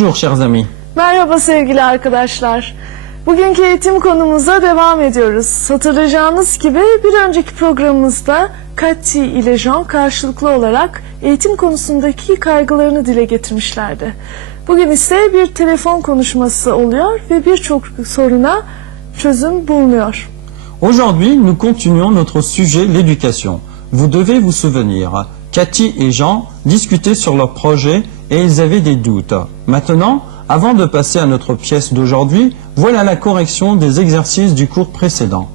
Bonjour chers amis. Merhaba sevgili arkadaşlar. Bugünkü eğitim konumuza devam ediyoruz. Hatırlayacağınız gibi bir önceki programımızda Cathy ile Jean karşılıklı olarak eğitim konusundaki kaygılarını dile getirmişlerdi. Bugün ise bir telefon konuşması oluyor ve birçok soruna çözüm bulunuyor. Aujourd'hui, nous continuons notre sujet, l'éducation. Vous devez vous souvenir, Cathy et Jean discutaient sur leur projet et ils avaient des doutes. Maintenant, avant de passer à notre pièce d'aujourd'hui, voilà la correction des exercices du cours précédent.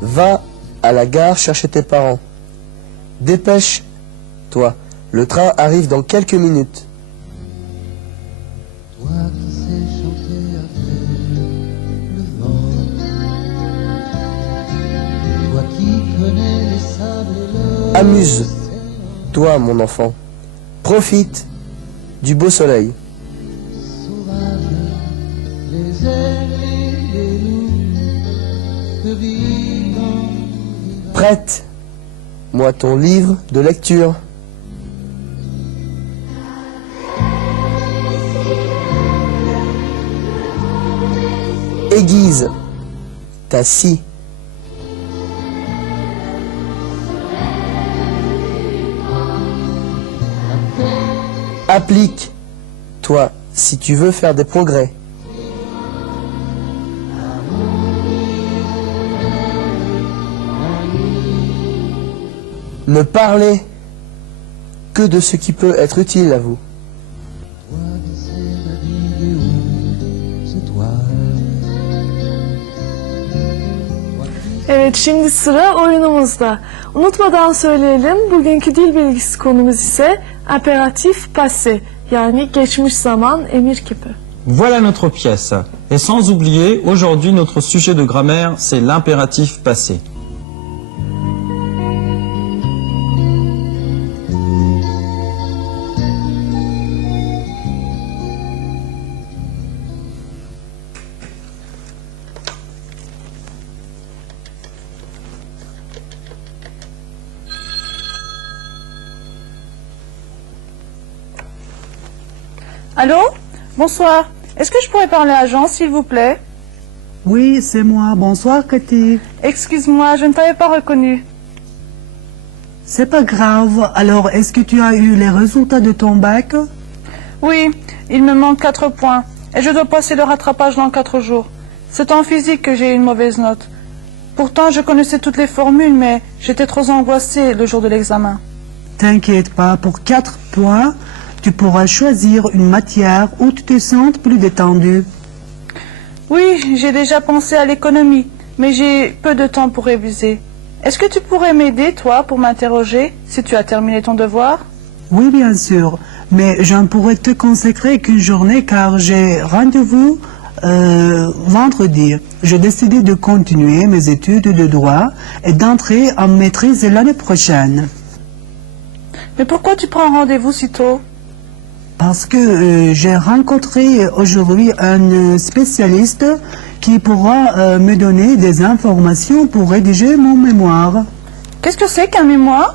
Va à la gare chercher tes parents. Dépêche-toi, le train arrive dans quelques minutes. Toi qui sais chanter avec le vent, toi qui connais les sables et le... Amuse-toi, mon enfant. Profite du beau soleil. Sauvage, les ailes et les loups que vivent dans... Prête-moi ton livre de lecture. Aiguise ta scie. Applique-toi si tu veux faire des progrès. Ne parlez que de ce qui peut être utile à vous. Toi qui sais naviguer où c'est toi. Evet, şimdi sıra oyunumuzda. Unutmadan söyleyelim, bugünkü dil bilgisi konumuz ise impératif passé, yani geçmiş zaman emir kipi. Voilà notre pièce. Et sans oublier, aujourd'hui notre sujet de grammaire, c'est l'impératif passé. Allô? Bonsoir. Est-ce que je pourrais parler à Jean, s'il vous plaît? Oui, c'est moi. Bonsoir, Cathy. Excuse-moi, je ne t'avais pas reconnu. C'est pas grave. Alors, est-ce que tu as eu les résultats de ton bac? Oui, il me manque 4 points. Et je dois passer le rattrapage dans 4 jours. C'est en physique que j'ai eu une mauvaise note. Pourtant, je connaissais toutes les formules, mais j'étais trop angoissée le jour de l'examen. T'inquiète pas, pour 4 points, tu pourras choisir une matière où tu te sens plus détendu. Oui, j'ai déjà pensé à l'économie, mais j'ai peu de temps pour réviser. Est-ce que tu pourrais m'aider, toi, pour m'interroger, si tu as terminé ton devoir? Oui, bien sûr, mais je ne pourrai te consacrer qu'une journée car j'ai rendez-vous vendredi. J'ai décidé de continuer mes études de droit et d'entrer en maîtrise l'année prochaine. Mais pourquoi tu prends rendez-vous si tôt? Parce que j'ai rencontré aujourd'hui un spécialiste qui pourra me donner des informations pour rédiger mon mémoire. Qu'est-ce que c'est qu'un mémoire?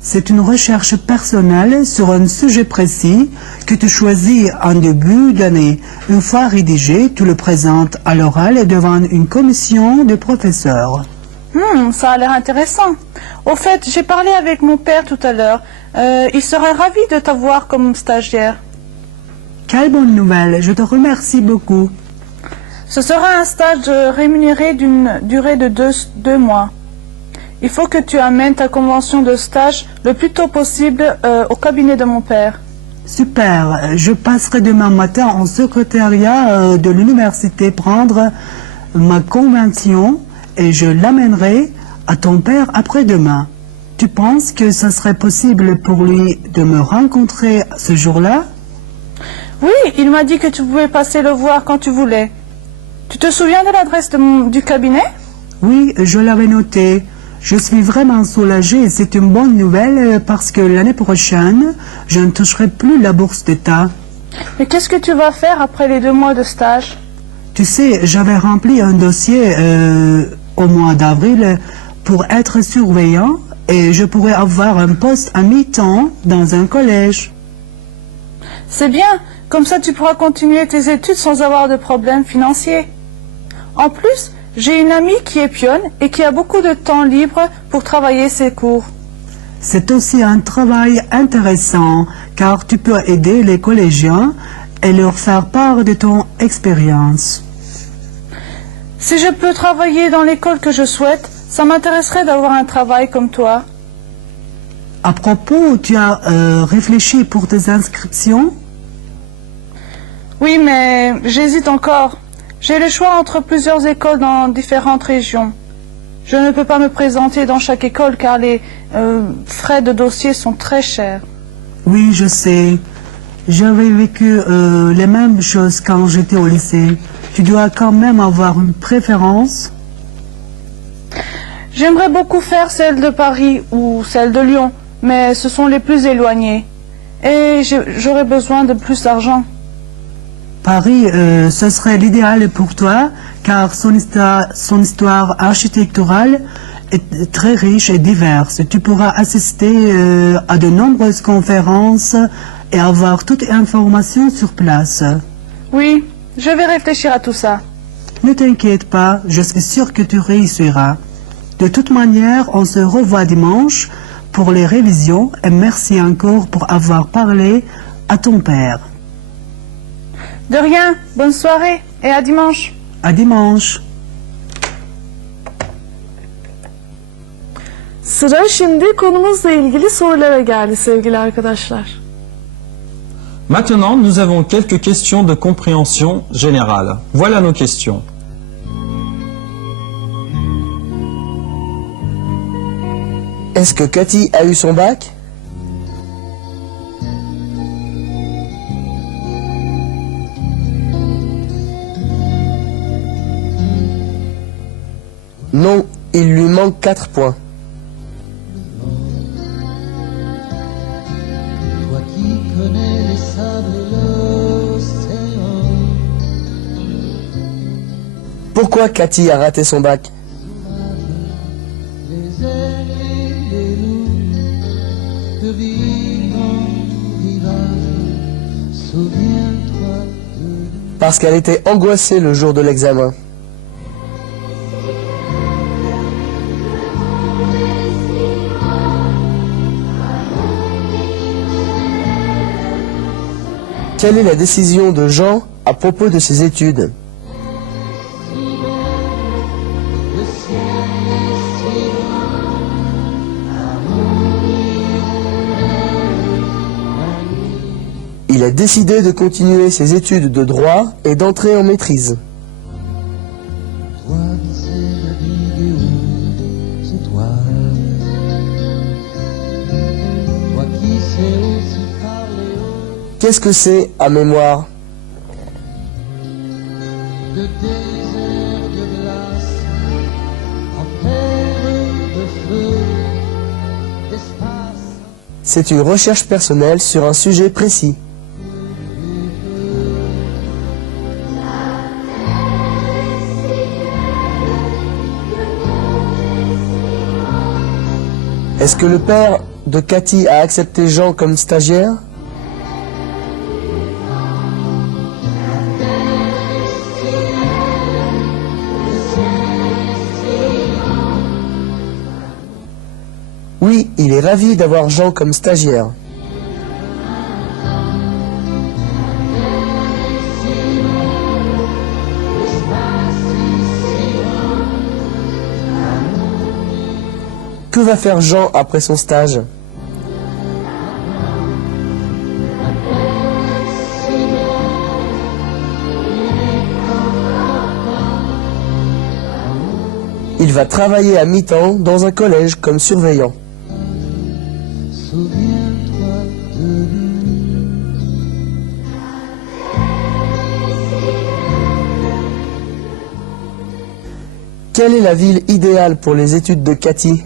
C'est une recherche personnelle sur un sujet précis que tu choisis en début d'année. Une fois rédigé, tu le présentes à l'oral devant une commission de professeurs. Ça a l'air intéressant. Au fait, j'ai parlé avec mon père tout à l'heure. Il serait ravi de t'avoir comme stagiaire. Quelle bonne nouvelle, je te remercie beaucoup. Ce sera un stage rémunéré d'une durée de 2 mois. Il faut que tu amènes ta convention de stage le plus tôt possible au cabinet de mon père. Super, je passerai demain matin en secrétariat de l'université prendre ma convention et je l'amènerai à ton père après-demain. Tu penses que ça serait possible pour lui de me rencontrer ce jour-là? Oui, il m'a dit que tu pouvais passer le voir quand tu voulais. Tu te souviens de l'adresse du cabinet? Oui, je l'avais noté. Je suis vraiment soulagée et c'est une bonne nouvelle parce que l'année prochaine, je ne toucherai plus la bourse d'État. Mais qu'est-ce que tu vas faire après les 2 mois de stage? Tu sais, j'avais rempli un dossier au mois d'avril pour être surveillant et je pourrais avoir un poste à mi-temps dans un collège. C'est bien, comme ça tu pourras continuer tes études sans avoir de problèmes financiers. En plus, j'ai une amie qui est pionne et qui a beaucoup de temps libre pour travailler ses cours. C'est aussi un travail intéressant car tu peux aider les collégiens et leur faire part de ton expérience. Si je peux travailler dans l'école que je souhaite, ça m'intéresserait d'avoir un travail comme toi. À propos, tu as réfléchi pour tes inscriptions? Oui, mais j'hésite encore. J'ai le choix entre plusieurs écoles dans différentes régions. Je ne peux pas me présenter dans chaque école car les frais de dossier sont très chers. Oui, je sais. J'avais vécu les mêmes choses quand j'étais au lycée. Tu dois quand même avoir une préférence. J'aimerais beaucoup faire celle de Paris ou celle de Lyon, mais ce sont les plus éloignées. Et j'aurais besoin de plus d'argent. Paris, ce serait l'idéal pour toi, car son histoire architecturale est très riche et diverse. Tu pourras assister à de nombreuses conférences et avoir toute information sur place. Oui, je vais réfléchir à tout ça. Ne t'inquiète pas, je suis sûr que tu réussiras. De toute manière, on se revoit dimanche pour les révisions et merci encore pour avoir parlé à ton père. De rien, bonne soirée et à dimanche. À dimanche. Sıra şimdi konumuzla ilgili sorulara geldi sevgili arkadaşlar. Maintenant, nous avons quelques questions de compréhension générale. Voilà nos questions. Est-ce que Cathy a eu son bac? Non, il lui manque 4 points. Toi qui connais les sables et l'océan, Pourquoi Cathy a raté son bac? les ailes et les loups, de vivants rivages, souviens-toi de nous. Parce qu'elle était angoissée le jour de l'examen. Quelle est la décision de Jean à propos de ses études? Il a décidé de continuer ses études de droit et d'entrer en maîtrise. Toi qui sais naviguer aux étoiles, toi qui sais aussi parler aux Qu'est-ce que c'est à mémoire? de désert de glace, en terre de feu, d'espace. C'est une recherche personnelle sur un sujet précis. Est-ce que le père de Cathy a accepté Jean comme stagiaire? Oui, il est ravi d'avoir Jean comme stagiaire. Que va faire Jean après son stage? Il va travailler à mi-temps dans un collège comme surveillant. Souviens-toi de nous. Quelle est la ville idéale pour les études de Cathy?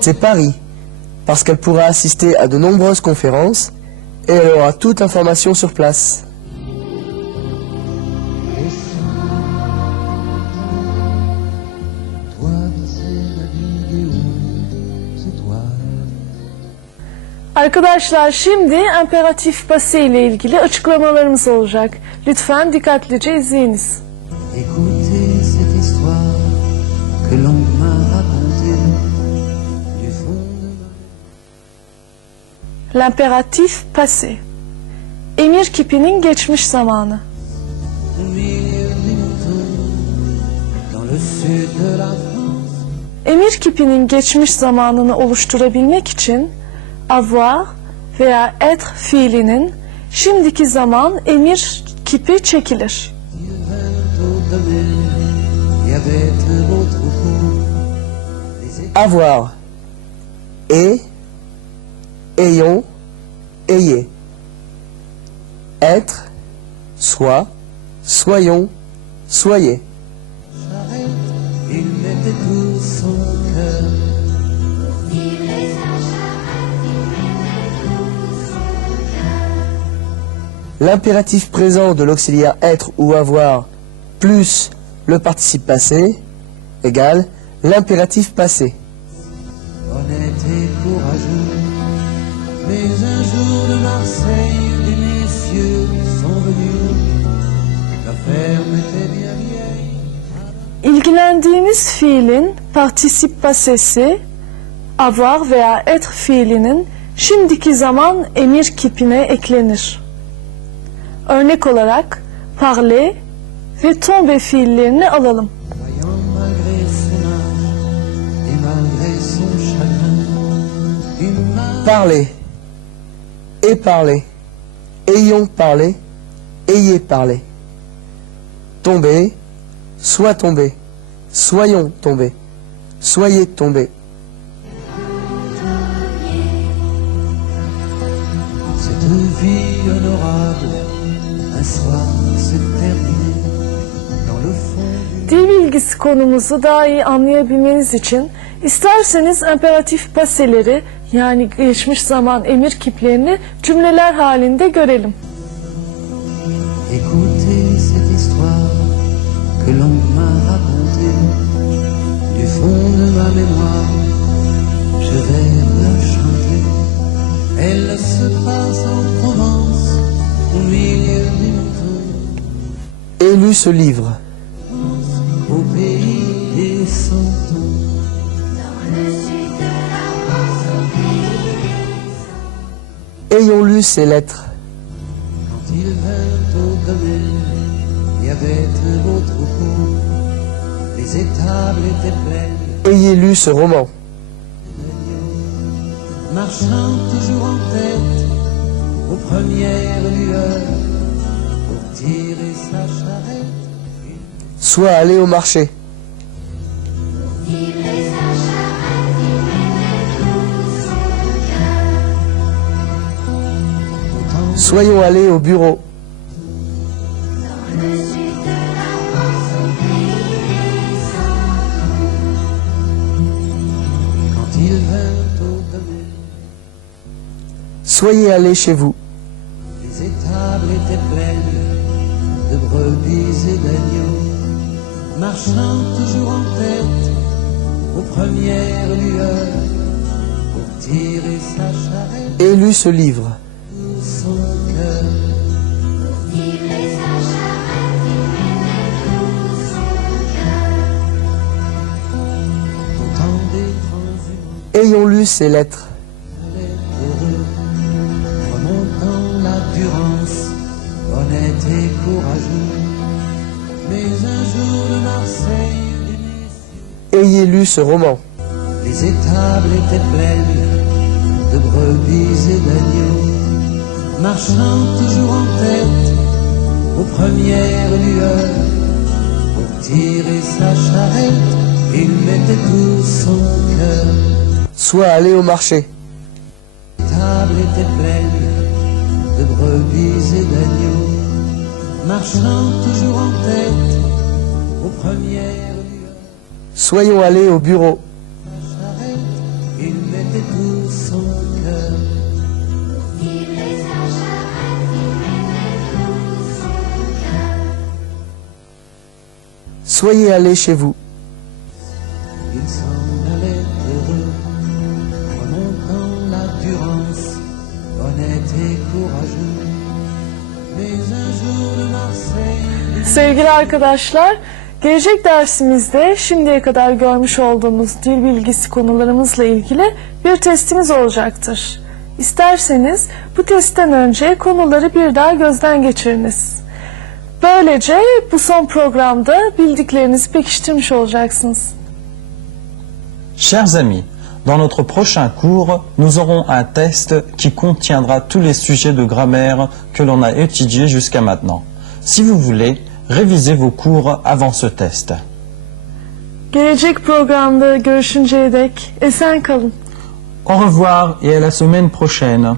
C'est Paris, parce qu'elle pourra assister à de nombreuses conférences et elle aura toute information sur place. Toi qui sais naviguer où c'est toi. Arkadaşlar şimdi imperatif passé ile ilgili açıklamalarımız olacak. Lütfen dikkatlice izleyiniz. Écoutez cette histoire que l'on m'a racontée du fond de ma... L'impératif passé. Emir kipinin geçmiş zamanı. Au milieu des moutons, dans le sud de la France, Emir kipinin geçmiş zamanını oluşturabilmek için avoir veya être fiilinin şimdiki zaman emir kipi çekilir. il vint au domaine, il y avait de beaux troupeaux. Les Avoir. Et, ayons, ayez. Être, soit, soyons, soyez. charrettes, il mettait tout son cœur. L'impératif présent de l'auxiliaire être ou avoir plus le participe passé égale l'impératif passé. Honnête et courageux, mais un jour de Marseille, des messieurs sont venus. La ferme était bien vieille. İlgilendiğimiz fiilin partisip passesi avoir veya être fiilinin şimdiki zaman emir kipine eklenir. Örnek olarak parler ve tomber fiillerini alalım. Voyant malgré son âge et malgré son chagrin, une main Parler. Et parler. Ayons parlé. Ayez parlé. Tomber. Soit tombé. Soyons tombés. Soyez tombés. cette vie honorable, un soir s'est terminée dans le fond du... Dil bilgisi konumuzu daha iyi anlayabilmeniz için isterseniz imperatif passeleri yani geçmiş zaman emir kiplerini cümleler halinde görelim. Écoutez cette histoire que l'on m'a racontée du fond de ma mémoire. Je vais la chanter. Elle se passe en Provence, au milieu des moutons, Et lut ce livre. au pays des santons. Ayons lu ces lettres. Quand il vint au domaine, il y avait de beaux troupeaux. Les étables étaient pleines, Ayez lu ce roman. marchant toujours en tête aux premières lueurs pour tirer sa charrette. Soit allé au marché. Soyons allés au bureau. Quand il vint au domaine, Soyez allés chez vous. les étables étaient pleines de brebis et d'agneaux, marchant toujours en tête aux premières lueurs pour tirer sa charrette. Et lut ce livre. Son cœur. Autant des transhumants Ayons lu ces lettres. heureux, remontant la Durance, honnête et courageux. Mais un jour de Marseille, des messieurs, Ayez lu ce roman. les étables étaient pleines de brebis et d'agneaux, marchant toujours en tête aux premières lueurs pour tirer sa charrette. Il mettait tout son cœur. Soit allé au marché. Les tables étaient pleines de brebis et d'agneaux, marchant toujours en tête aux premières lueurs. Soyons allés au bureau. Il mettait tout son cœur. Soyez allés chez vous. Il s'en allait heureux, remontant la Durance, honnête et courageux. Mais un jour de Marseille, Sevgili arkadaşlar, gelecek dersimizde şimdiye kadar görmüş olduğumuz dil bilgisi konularımızla ilgili bir testimiz olacaktır. İsterseniz bu testten önce konuları bir daha gözden geçiriniz. Böylece bu son programda bildiklerinizi pekiştirmiş olacaksınız. Chers amis, dans notre prochain cours, nous aurons un test qui contiendra tous les sujets de grammaire que l'on a étudiés jusqu'à maintenant. Si vous voulez, révisez vos cours avant ce test. Gelecek programda görüşünceye dek esen kalın. Au revoir et à la semaine prochaine.